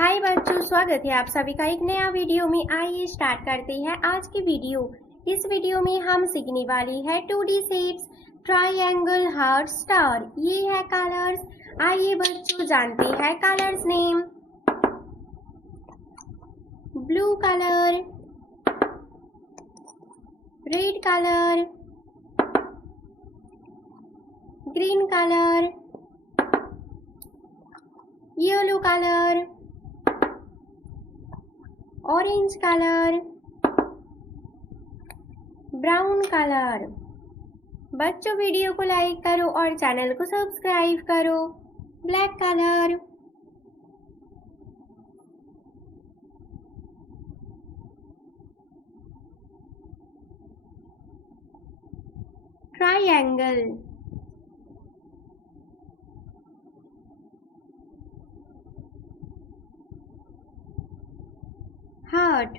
हाय बच्चों, स्वागत है आप सभी का एक नया वीडियो में। आइए स्टार्ट करते हैं आज की वीडियो। इस वीडियो में हम सीखने वाले हैं 2D shapes, triangle, heart, star. ये है कलर्स। आइए बच्चों जानते हैं colours name. Blue colour, red colour, green colour, yellow colour, orange colour, brown colour. बच्चों वीडियो को लाइक करो और चैनल को सब्सक्राइब करो। Black colour, triangle, heart,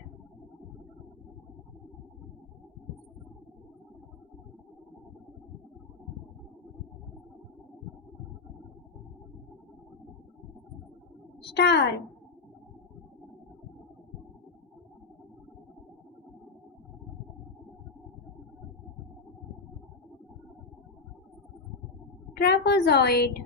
star, trapezoid,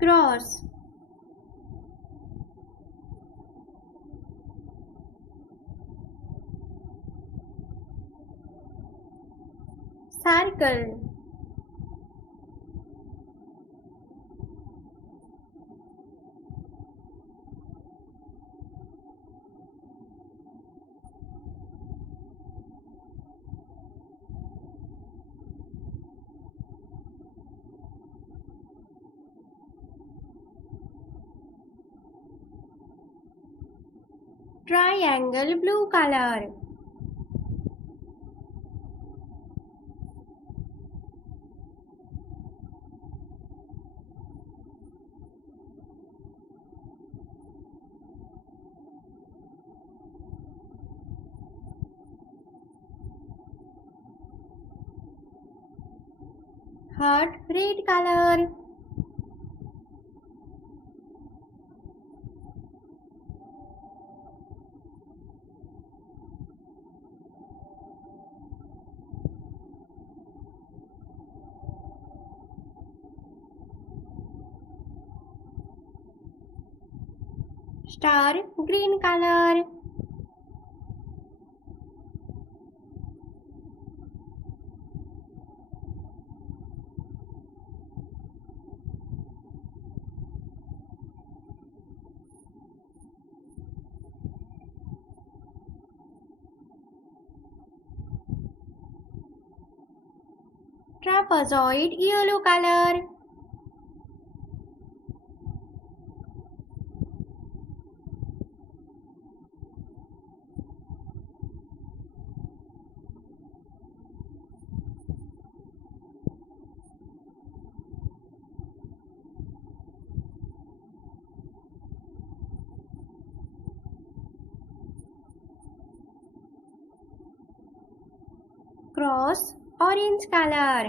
cross, circle, triangle, blue colour, heart, red colour, star, green colour, trapezoid, yellow colour, cross, orange colour,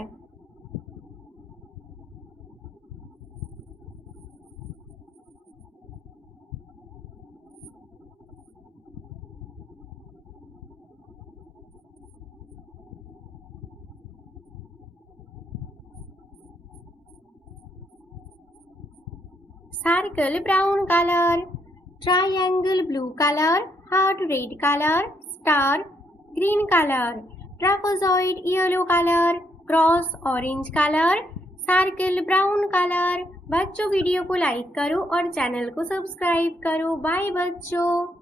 circle, brown colour, triangle, blue colour, heart, red colour, star, green colour, trapezoid, yellow colour, cross, orange colour, circle, brown colour. बच्चों video को like करो और channel को subscribe करो। Bye बच्चों।